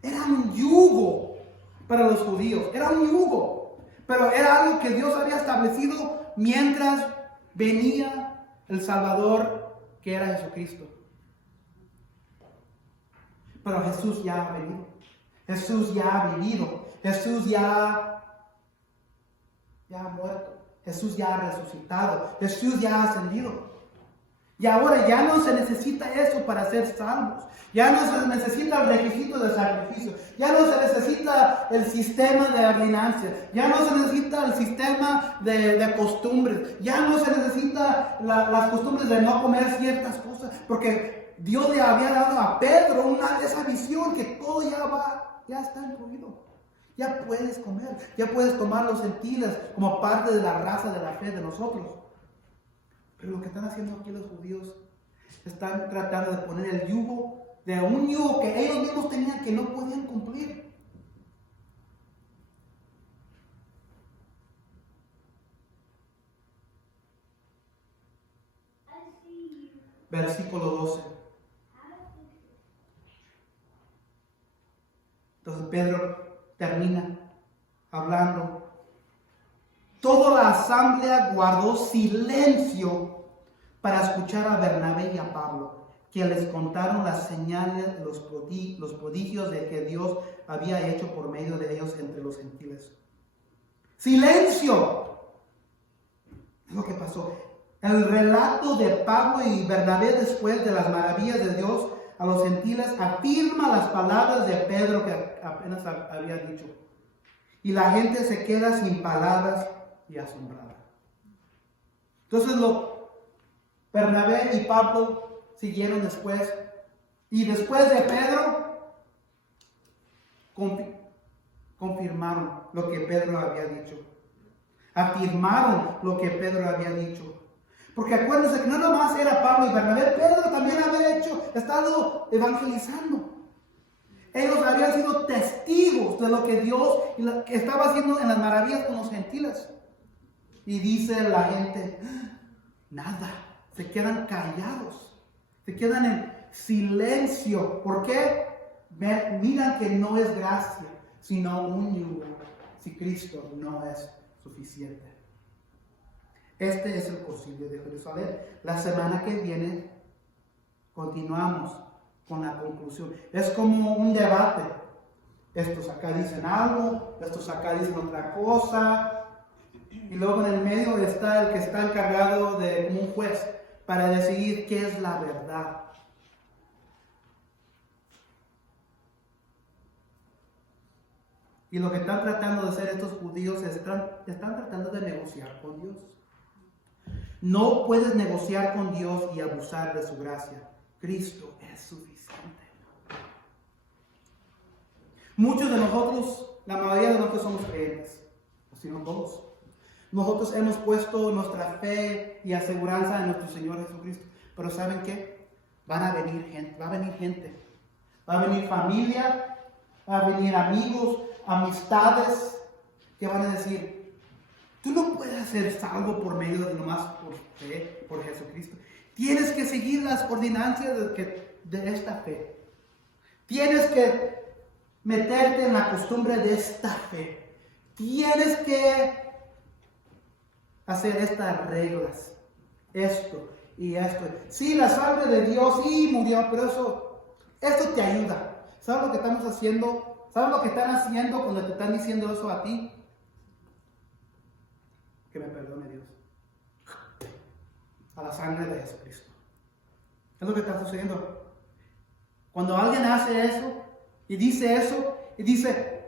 eran un yugo para los judíos, era un yugo, pero era algo que Dios había establecido mientras venía el Salvador, que era Jesucristo. Pero Jesús ya ha venido, Jesús ya ha vivido, Jesús ya ha muerto, Jesús ya ha resucitado, Jesús ya ha ascendido. Y ahora ya no se necesita eso para ser salvos. Ya no se necesita el requisito de sacrificio. Ya no se necesita el sistema de ordenancia. Ya no se necesita el sistema de costumbres. Ya no se necesita las costumbres de no comer ciertas cosas. Porque Dios le había dado a Pedro esa visión que todo ya está incluido. Ya puedes comer. Ya puedes tomar los gentiles como parte de la raza de la fe de nosotros. Pero lo que están haciendo aquí los judíos, están tratando de poner el yugo de un yugo que ellos mismos tenían que no podían cumplir. Versículo 12. Entonces Pedro termina hablando. Toda la asamblea guardó silencio para escuchar a Bernabé y a Pablo, que les contaron las señales, los prodigios de que Dios había hecho por medio de ellos entre los gentiles. ¡Silencio! Es lo que pasó. El relato de Pablo y Bernabé después de las maravillas de Dios a los gentiles afirma las palabras de Pedro que apenas había dicho. Y la gente se queda sin palabras y asombrada. Entonces Bernabé y Pablo siguieron después. Y después de Pedro confirmaron lo que Pedro había dicho. Afirmaron lo que Pedro había dicho. Porque acuérdense que no nomás era Pablo y Bernabé, Pedro también había estado evangelizando. Ellos habían sido testigos de lo que Dios estaba haciendo en las maravillas con los gentiles. Y dice la gente, nada, se quedan callados, se quedan en silencio. ¿Por qué? Miran que no es gracia, sino un yugo, si Cristo no es suficiente. Este es el concilio de Jerusalén. La semana que viene continuamos con la conclusión. Es como un debate. Estos acá dicen algo, estos acá dicen otra cosa. Y luego en el medio está el que está encargado de como un juez para decidir qué es la verdad. Y lo que están tratando de hacer estos judíos están tratando de negociar con Dios. No puedes negociar con Dios y abusar de su gracia. Cristo es suficiente. Muchos de nosotros, la mayoría de nosotros somos creyentes, así no todos. Nosotros hemos puesto nuestra fe y aseguranza en nuestro Señor Jesucristo. Pero ¿saben qué? Va a venir gente. Va a venir familia, va a venir amigos, amistades que van a decir, tú no puedes hacer salvo por medio de nomás por fe, por Jesucristo. Tienes que seguir las ordenanzas de esta fe. Tienes que meterte en la costumbre de esta fe. Tienes que hacer estas reglas. Esto y esto. Sí, la sangre de Dios, sí, murió, pero eso te ayuda. ¿Sabes lo que estamos haciendo? ¿Sabes lo que están haciendo cuando te están diciendo eso a ti? Que me perdone Dios. A la sangre de Jesucristo. Es lo que está sucediendo. Cuando alguien hace eso y dice,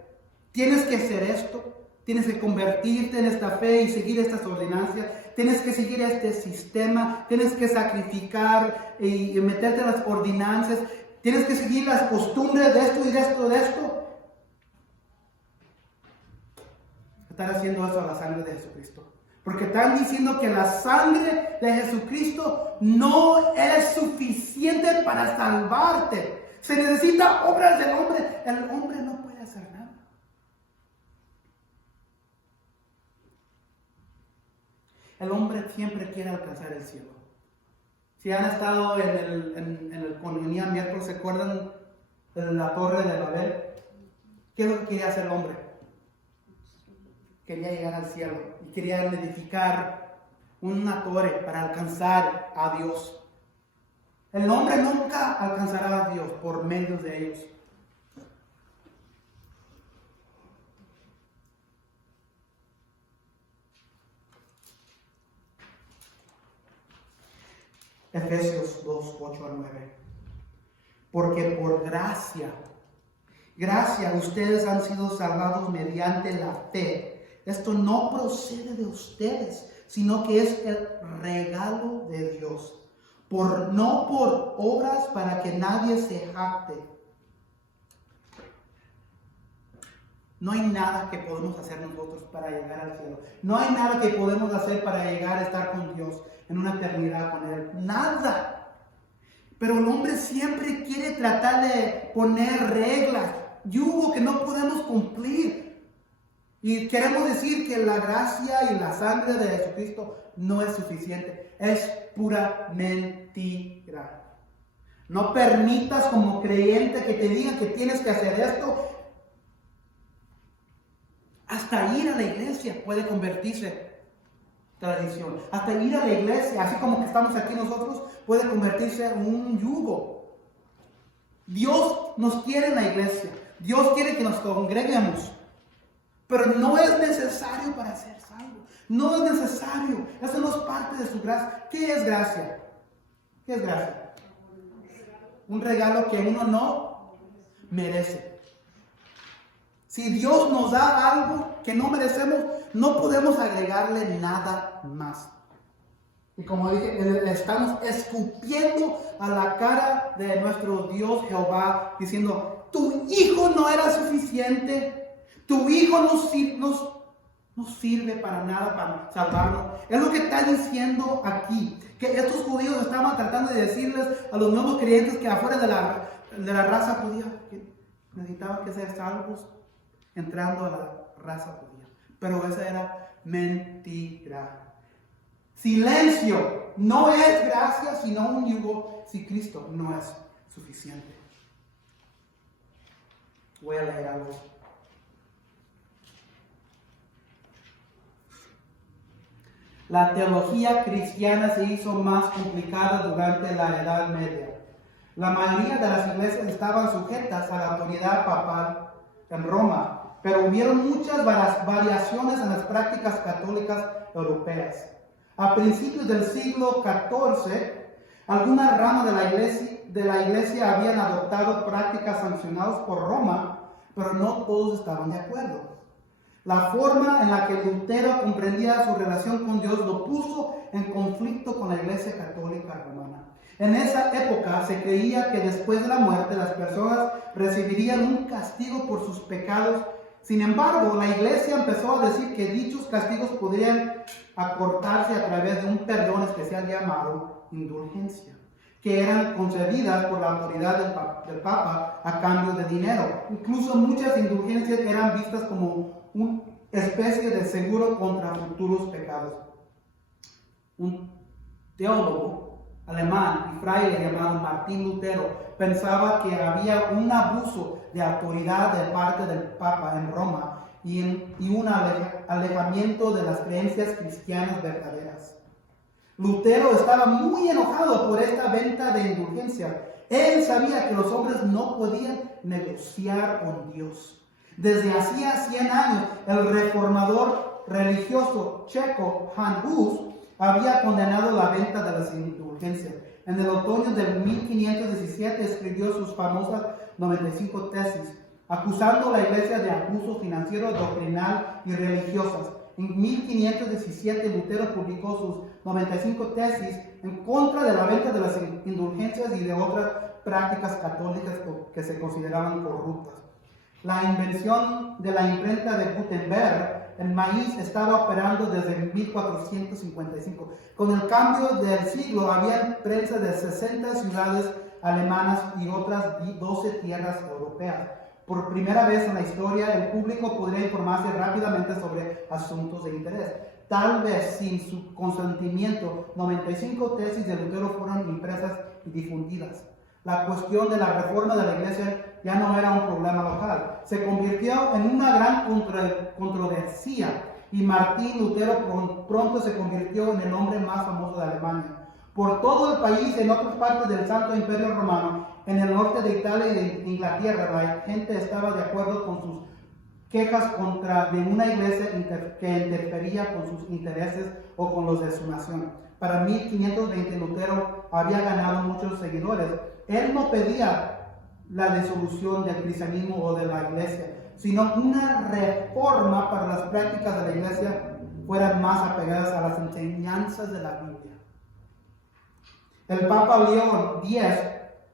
tienes que hacer esto, tienes que convertirte en esta fe y seguir estas ordenanzas, tienes que seguir este sistema, tienes que sacrificar y meterte en las ordenanzas, tienes que seguir las costumbres de esto y de esto, de esto. Están haciendo eso a la sangre de Jesucristo. Porque están diciendo que la sangre de Jesucristo no es suficiente para salvarte. Se necesita obras del hombre. El hombre no puede hacer nada. El hombre siempre quiere alcanzar el cielo. Si han estado en el comunidad miércoles, ¿se acuerdan de la torre de Babel? ¿Qué es lo que quería hacer el hombre? Quería llegar al cielo y quería edificar una torre para alcanzar a Dios. El hombre nunca alcanzará a Dios por medio de ellos. Efesios 2, 8 a 9. Porque por gracia ustedes han sido salvados mediante la fe. Esto no procede de ustedes, sino que es el regalo de Dios. No por obras para que nadie se jacte. No hay nada que podemos hacer nosotros para llegar al cielo. No hay nada que podemos hacer para llegar a estar con Dios en una eternidad con Él. Nada. Pero el hombre siempre quiere tratar de poner reglas, yugo que no podemos cumplir. Y queremos decir que la gracia y la sangre de Jesucristo no es suficiente. Es pura mentira. No permitas como creyente que te digan que tienes que hacer esto. Hasta ir a la iglesia puede convertirse tradición. Hasta ir a la iglesia, así como que estamos aquí nosotros, puede convertirse en un yugo. Dios nos quiere en la iglesia. Dios quiere que nos congreguemos. Pero no es necesario para ser salvo. No es necesario. Eso no es parte de su gracia. ¿Qué es gracia? ¿Qué es gracia? Un regalo que uno no merece. Si Dios nos da algo que no merecemos, no podemos agregarle nada más. Y como dije, estamos escupiendo a la cara de nuestro Dios Jehová, diciendo, tu hijo no era suficiente, tu hijo no sirve para nada para salvarnos. Es lo que está diciendo aquí, que estos judíos estaban tratando de decirles a los nuevos creyentes que afuera de la raza judía, que necesitaban que ser salvos entrando a la raza judía. Pero esa era mentira. Silencio. No es gracia, sino un yugo si Cristo no es suficiente. Voy a leer algo. La teología cristiana se hizo más complicada durante la Edad Media. La mayoría de las iglesias estaban sujetas a la autoridad papal en Roma, pero hubieron muchas variaciones en las prácticas católicas europeas. A principios del siglo XIV, algunas ramas de la iglesia habían adoptado prácticas sancionadas por Roma, pero no todos estaban de acuerdo. La forma en la que Lutero comprendía su relación con Dios lo puso en conflicto con la Iglesia Católica Romana. En esa época se creía que después de la muerte las personas recibirían un castigo por sus pecados. Sin embargo, la Iglesia empezó a decir que dichos castigos podrían acortarse a través de un perdón especial llamado indulgencia, que eran concedidas por la autoridad del Papa a cambio de dinero. Incluso muchas indulgencias eran vistas como una especie de seguro contra futuros pecados. Un teólogo alemán y fraile llamado Martín Lutero pensaba que había un abuso de autoridad de parte del Papa en Roma y un alejamiento de las creencias cristianas verdaderas. Lutero estaba muy enojado por esta venta de indulgencia. Él sabía que los hombres no podían negociar con Dios. Desde hacía 100 años, el reformador religioso checo Jan Hus había condenado la venta de las indulgencias. En el otoño del 1517 escribió sus famosas 95 tesis, acusando a la iglesia de abuso financiero, doctrinal y religiosas. En 1517 Lutero publicó sus 95 tesis en contra de la venta de las indulgencias y de otras prácticas católicas que se consideraban corruptas. La invención de la imprenta de Gutenberg en maíz estaba operando desde 1455. Con el cambio del siglo había prensa de 60 ciudades alemanas y otras 12 tierras europeas. Por primera vez en la historia, el público podría informarse rápidamente sobre asuntos de interés. Tal vez sin su consentimiento, 95 tesis de Lutero fueron impresas y difundidas. La cuestión de la reforma de la iglesia ya no era un problema local. Se convirtió en una gran controversia y Martín Lutero pronto se convirtió en el hombre más famoso de Alemania. Por todo el país, en otras partes del Santo Imperio Romano, en el norte de Italia y de Inglaterra, la gente estaba de acuerdo con sus quejas contra de una iglesia que interfería con sus intereses o con los de su nación. Para 1520 Lutero había ganado muchos seguidores. Él no pedía la disolución del cristianismo o de la iglesia, sino una reforma para las prácticas de la iglesia fueran más apegadas a las enseñanzas de la Biblia. El Papa León X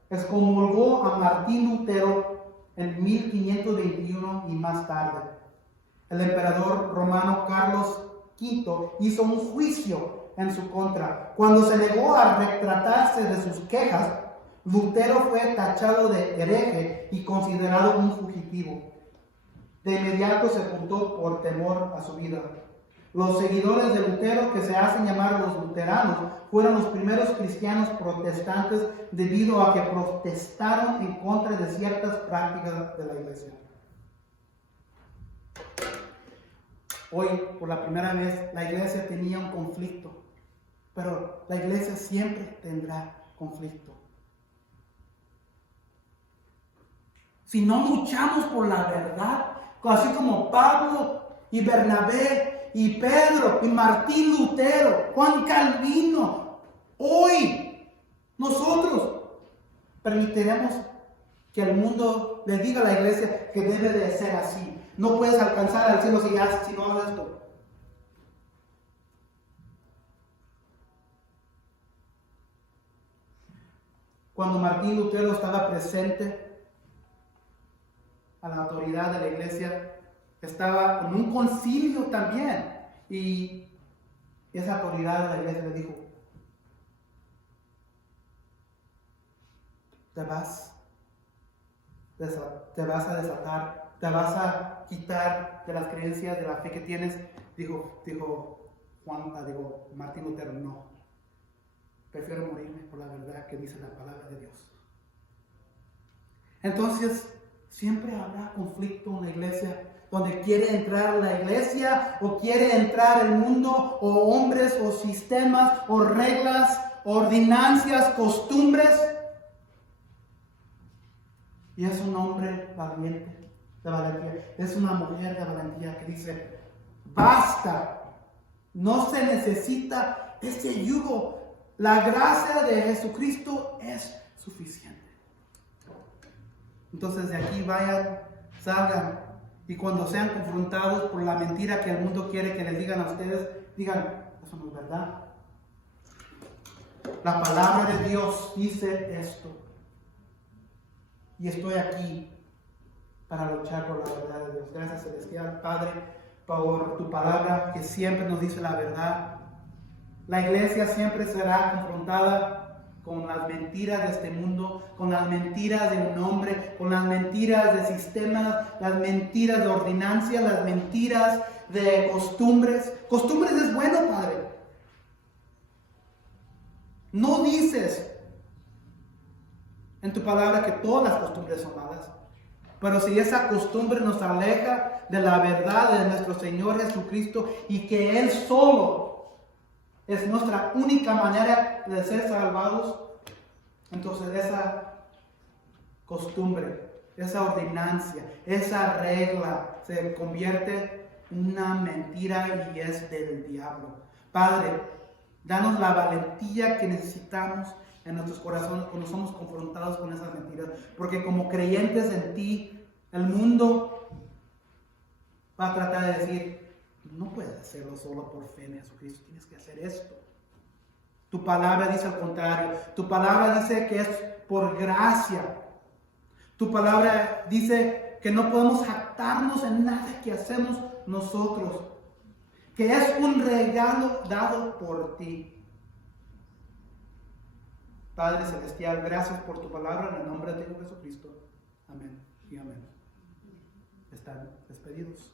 excomulgó a Martín Lutero en 1521 y más tarde. El emperador romano Carlos V hizo un juicio en su contra. Cuando se negó a retratarse de sus quejas, Lutero fue tachado de hereje y considerado un fugitivo. De inmediato se ocultó por temor a su vida. Los seguidores de Lutero, que se hacen llamar los luteranos, fueron los primeros cristianos protestantes debido a que protestaron en contra de ciertas prácticas de la iglesia. Hoy, por la primera vez, la iglesia tenía un conflicto, pero la iglesia siempre tendrá conflicto. Si no luchamos por la verdad, así como Pablo y Bernabé y Pedro y Martín Lutero, Juan Calvino, hoy nosotros permitiremos que el mundo le diga a la iglesia que debe de ser así. No puedes alcanzar al cielo si no haces esto. Cuando Martín Lutero estaba presente a la autoridad de la iglesia, estaba en un concilio también, y esa autoridad de la iglesia le dijo: te vas a desatar, te vas a quitar de las creencias, de la fe que tienes. Dijo Martín Lutero: no, prefiero morirme por la verdad que dice la palabra de Dios. Entonces, siempre habrá conflicto en la iglesia, donde quiere entrar la iglesia o quiere entrar el mundo, o hombres o sistemas o reglas, ordenanzas, costumbres. Y es un hombre valiente, de valentía. Es una mujer de valentía que dice: basta, no se necesita ese yugo. La gracia de Jesucristo es suficiente. Entonces de aquí vayan, salgan, y cuando sean confrontados por la mentira que el mundo quiere que les digan a ustedes, digan: eso no es verdad. La palabra de Dios dice esto. Y estoy aquí para luchar por la verdad de Dios. Gracias, celestial Padre, por tu palabra que siempre nos dice la verdad. La iglesia siempre será confrontada con las mentiras de este mundo, con las mentiras de un hombre, con las mentiras de sistemas, las mentiras de ordenancias, las mentiras de costumbres. Costumbres es bueno, Padre. No dices en tu palabra que todas las costumbres son malas, pero si esa costumbre nos aleja de la verdad de nuestro Señor Jesucristo, y que Él solo es nuestra única manera de ser salvados, entonces esa costumbre, esa ordenancia, esa regla se convierte en una mentira y es del diablo. Padre, danos la valentía que necesitamos en nuestros corazones cuando somos confrontados con esas mentiras, porque como creyentes en ti, el mundo va a tratar de decir: no puedes hacerlo solo por fe en Jesucristo, tienes que hacer esto. Tu palabra dice al contrario. Tu palabra dice que es por gracia. Tu palabra dice que no podemos jactarnos en nada que hacemos nosotros, que es un regalo dado por ti. Padre celestial, gracias por tu palabra, en el nombre de Jesucristo. Amén y amén. Están despedidos.